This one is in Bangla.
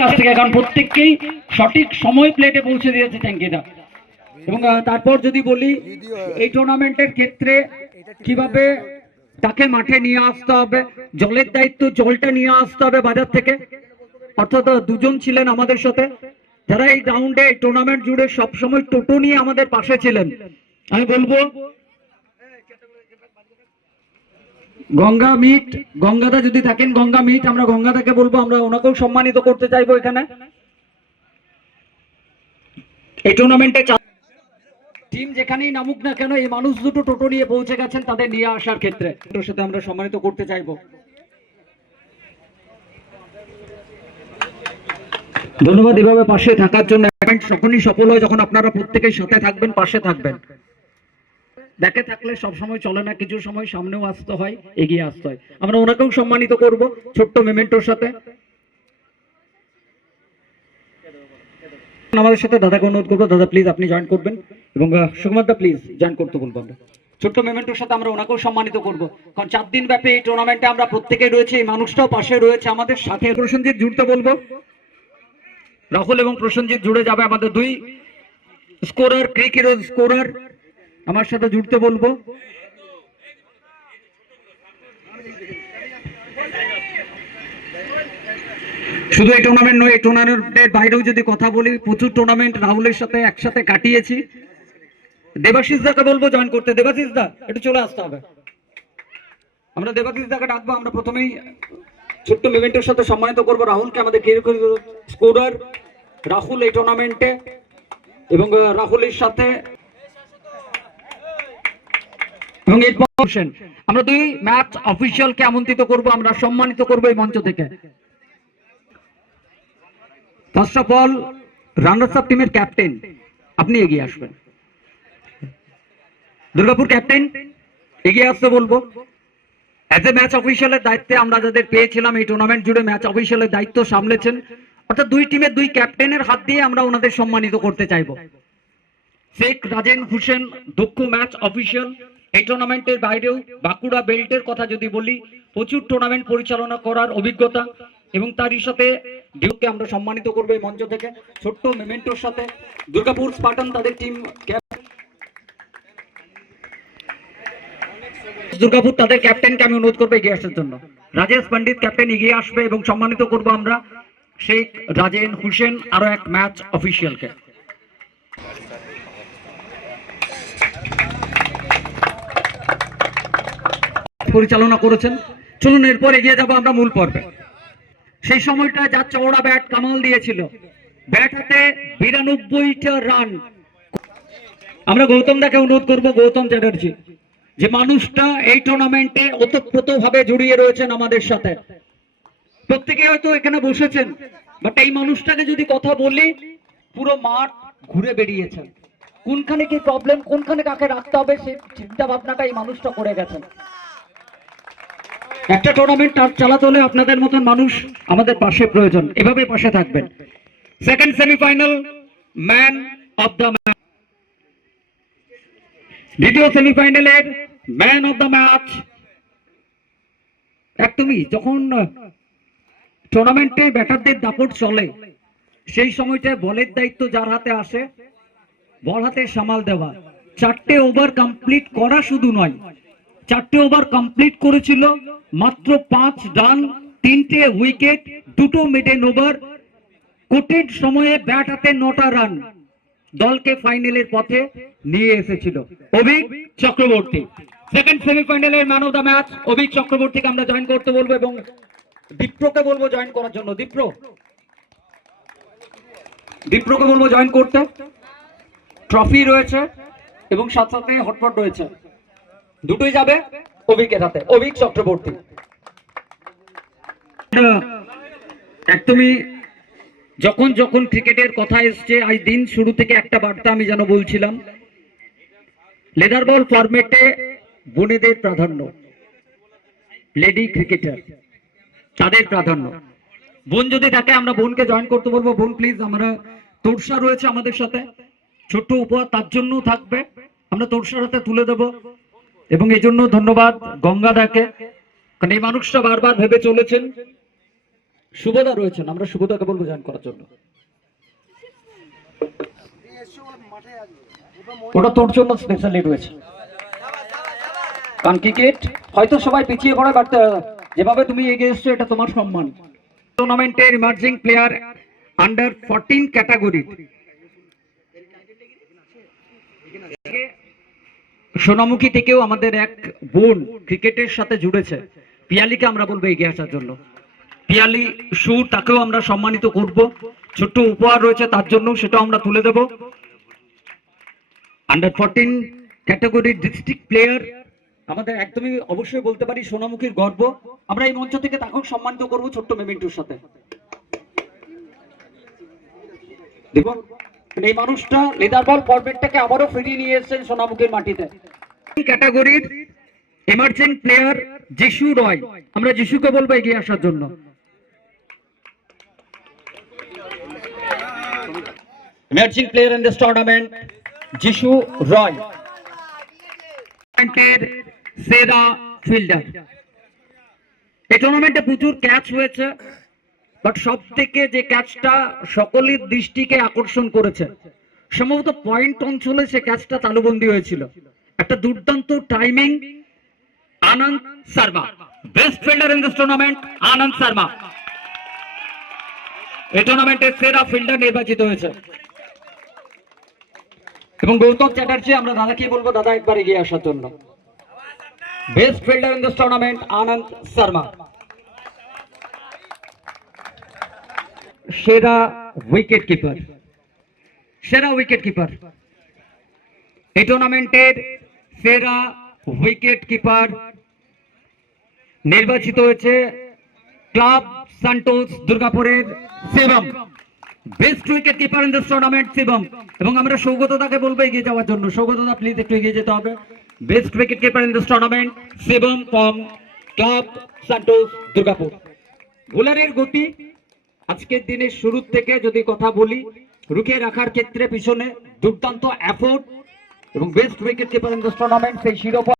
কাছ থেকে, কারণ প্রত্যেককেই সঠিক সময় প্লেটে পৌঁছে দিয়েছে ট্যাঙ্কিটা। এবং তারপর যদি বলি এই টুর্নামেন্টের ক্ষেত্রে কিভাবে তাকে মাঠে নিয়ে আসতে হবে, জলের দায়িত্ব, জলটা নিয়ে আসতে হবে বাজার থেকে। অর্থাৎ দুজন ছিলেন আমাদের সাথে যারা এই গ্রাউন্ডে টুর্নামেন্ট জুড়ে সবসময় টোটো নিয়ে আমাদের পাশে ছিলেন। আমি বলবো গঙ্গা মিট, গঙ্গাদা যদি থাকেন, গঙ্গা মিট, আমরা গঙ্গাদাকে বলবো, আমরা ওনাকেও সম্মানিত করতে চাইবো এখানে। এই টুর্নামেন্টে টিম যেখানেই নামুক না কেন, এই মানুষ দুটো টোটো নিয়ে পৌঁছে গেছেন তাদের নিয়ে আসার ক্ষেত্রে, এটার সাথে আমরা সম্মানিত করতে চাইবো। ধন্যবাদ এভাবে পাশে থাকার জন্য। তখনই সফল হয় যখন আপনারা প্রত্যেকের সাথে থাকবেন, পাশে থাকবেন। দেখে থাকলে সব সময় চলে না, কিছু সময় সামনেও আসতে হয়, এগিয়ে আসতে হয়। আমরা ওনাকেও সম্মানিত করব ছোট্ট মেমেন্টোর সাথে। আমাদের সাথে দাদাকে অনুরোধ করবো, দাদা প্লিজ আপনি জয়েন করবেন, এবং সুকুমার দা প্লিজ জয়েন করতে বলবো। আমরা ছোট্ট মেমেন্টোর সাথে আমরা ওনাকেও সম্মানিত করব, কারণ 4 দিন ব্যাপী এই টুর্নামেন্টে আমরা প্রত্যেকেই রয়েছে, এই মানুষটাও পাশে রয়েছে আমাদের সাথে। প্রসেনজিৎ জুড়তে বলবো, রাহুল এবং প্রসেনজিৎ জুড়ে যাবে, আমাদের দুই স্কোরার, ক্রিক হিরো স্কোরার আমার সাথে জুড়তে বলবো। শুধু এই টুর্নামেন্ট নয়, এই টুর্নামেন্টের বাইরেও যদি কথা বলি, প্রচুর টুর্নামেন্ট রাহুলের সাথে একসাথে কাটিয়েছি। দেবাশিস দাকে বলবো জয়েন করতে। দেবাশিস দা একটু চলে আসতে হবে, আমরা দেবাশিস দাকে ডাকবো। আমরা প্রথমেই ছোট্ট ইভেন্টের সাথে সম্মানিত করবো রাহুলকে, আমাদের স্কোরার রাহুল এই টুর্নামেন্টে, এবং রাহুলের সাথে এবং এরপর আমরা দুই ম্যাচ অফিসিয়ালকে আমন্ত্রিত করব, আমরা সম্মানিত করব এই মঞ্চ থেকে। First of all runners up টিমের ক্যাপ্টেন আপনি এগিয়ে আসবেন। দুর্গাপুর ক্যাপ্টেন এগিয়ে আসতে বলবো। অ্যাজ এ ম্যাচ অফিসিয়ালের দায়িত্বে আমরা যাদের পেয়েছিলাম, এই টুর্নামেন্ট জুড়ে ম্যাচ অফিসিয়ালের দায়িত্ব সামলেছেন, অর্থাৎ দুই টিমের দুই ক্যাপ্টেনের হাত দিয়ে আমরা ওনাদের সম্মানিত করতে চাইবো। শেখ রাজেন হোসেন দক্ষ ম্যাচ অফিসিয়াল। এই টুর্নামেন্টের বাইরেও বাঁকুড়া বেল্টের কথা যদি বলি, প্রচুর টুর্নামেন্ট পরিচালনা করার অভিজ্ঞতা, এবং তারই সাথে ডিউকে আমরা সম্মানিত করবো এই মঞ্চ থেকে ছোট্ট মেমেন্টোর সাথে। দুর্গাপুর স্পার্টান তাদের টিম, দুর্গাপুর তাদের ক্যাপ্টেনকে আমি অনুরোধ করবো এগিয়ে আসার জন্য। রাজেশ পণ্ডিত ক্যাপ্টেন এগিয়ে আসবে, এবং সম্মানিত করবো আমরা শেখ রাজেন হোসেন আরো এক ম্যাচ অফিসিয়ালকে। পরিচালনা করেছেন। চলুন এরপর এগিয়ে যাবো আমরা মূল পর্বে। সেই সময়টা যা চওড়া ব্যাট কামাল দিয়েছিল, ব্যাট হাতে 92টা রান। আমরা গৌতম দাকে অনুরোধ করবো, গৌতম চ্যাটার্জি, যে মানুষটা এই টুর্নামেন্টে ওতপ্রোত ভাবে জড়িয়ে রয়েছেন আমাদের সাথে। প্রত্যেকে হয়তো এখানে বসেছেন, বাট এই মানুষটাকে যদি কথা বলি, পুরো মাঠ ঘুরে বেরিয়েছেন, কোনখানে কি প্রবলেম, কোনখানে কাকে রাখতে হবে, সেই চিন্তা ভাবনাটা এই মানুষটা করে গেছেন। একটা টুর্নামেন্ট চালাতে হলে আপনাদের মতন মানুষ আমাদের পাশে প্রয়োজন, এভাবে পাশে থাকবেন। Second semifinal man of the match, দ্বিতীয় সেমিফাইনালের ম্যান অফ দ্য ম্যাচ। একদমই যখন টুর্নামেন্টে ব্যাটারদের দাপট চলে, সেই সময়টায় বলের দায়িত্ব যার হাতে আসে, বল হাতে সামাল দেওয়া। 4টে ওভার কমপ্লিট করা শুধু নয়, 4টে ওভার কমপ্লিট করেছিল মাত্র 5 রান, 3টে উইকেট, 2টো মিডেন ওভার, কঠিন সময়ে ব্যাট হাতে 9টা রান দলকে ফাইনালের পথে নিয়ে এসেছিল অভিক চক্রবর্তী। সেকেন্ড সেমিফাইনালের man of the match Avik চক্রবর্তীকে আমরা জয়েন করতে বলবো, এবং দীপ্রকে বলবো জয়েন করার জন্য। দীপ্রকে বলবো জয়েন করতে। ট্রফি রয়েছে এবং সাথে সাথে হটপট রয়েছে, দুটোই যাবে অভিকের হাতে। অভিক চক্রবর্তী একদমই যখন যখন ক্রিকেটের কথা এসছে, আজ দিন শুরু থেকে একটা বার্তা আমি যেন বলছিলাম, লেদার বল ফরম্যাটে বোনেদের প্রাধান্য, লেডি ক্রিকেটার তাদের প্রাধান্য। বোন যদি থাকে আমরা বোনকে জয়েন করতে বলবো। বোন প্লিজ, আমরা তোরসা রয়েছে আমাদের সাথে, ছোট্ট উপহার তার জন্য থাকবে, আমরা তোরসার হাতে তুলে দেব। এবং এই জন্য ধন্যবাদ গঙ্গাদাকে, কারণ এই মানুষটা বারবার ভেবে চলেছেন শুভদা রয়েছেন, আমরা শুভদাকে বলবো জয়েন করার জন্য। ওটা তোর জন্য স্পেশালি রয়েছে, কারণ ক্রিকেট হয়তো সবাই পিছিয়ে পড়ে, বাট যেভাবে তুমি এগিয়ে এসছো এটা তোমার সম্মান। টুর্নামেন্টের emerging player under 14 category Sonamukhi থেকেও আমাদের এক বোন ক্রিকেটের সাথে জুড়েছে, পিয়ালিকে আমরা বলবো এগিয়ে আসার জন্য। পিয়ালি সু, তাকেও আমরা সম্মানিত করব, ছোট্ট উপহার রয়েছে তার জন্য, সেটাও আমরা তুলে দেব। আন্ডার 14 ক্যাটাগরি ডিস্ট্রিক্ট প্লেয়ার আমাদের একদমই অবশ্যই বলতে পারি সোনামুখীর গর্ব। আমরা এই মঞ্চ থেকে তাকেও সম্মানিত করব ছোট্ট মেমেন্টোর সাথে। দেখুন এই মানুষটা লেদার বল ফরম্যাটটাকে আবারও ফিরিয়ে নিয়ে এসেছেন সোনামুখীর মাটিতে। ক্যাটাগরির এমার্জিং প্লেয়ার যিশু রয়, আমরা যিশুকে বলবো এগিয়ে আসার জন্য। Emerging player in this tournament যিশু রয়, সেরা ফিল্ডার। এই টুর্নামেন্টে প্রচুর ক্যাচ হয়েছে, বাট সব থেকে যে ক্যাচটা সকলের দৃষ্টিকে আকর্ষণ করেছে, সম্ভবত পয়েন্ট অঞ্চলে সে ক্যাচটা তালুবন্দী হয়েছিল। একটা দুর্দান্ত timing, Anand Sharma, best fielder in this tournament Anand Sharma এই টুর্নামেন্টের সেরা ফিল্ডার নির্বাচিত হয়েছে। এবং গৌতম চ্যাটার্জি, আমরা দাদাকে বলবো দাদা একবার এগিয়ে আসার জন্য। Best fielder in this tournament Anand Sharma. সেরা উইকেট কিপার, সেরা উইকেট কিপার এই টুর্নামেন্টের সেরা উইকেট কিপার নির্বাচিত হয়েছে ক্লাব সান্টোস দুর্গাপুরের Shivam. Best wicket keeper in this tournament Shivam. এবং আমরা সৌগতদাকে বলবো এগিয়ে যাওয়ার জন্য। সৌগতদা প্লিজ একটু এগিয়ে যেতে হবে। Best wicket keeper in this tournament Shivam from club Santos Durgapur. বোলারের গতি আজকের দিনের শুরু থেকে যদি কথা বলি, রুখে রাখার ক্ষেত্রে পিছনে দুর্দান্ত এফোর্ট এবং best wicket keeper in this tournament সেই শিরোপা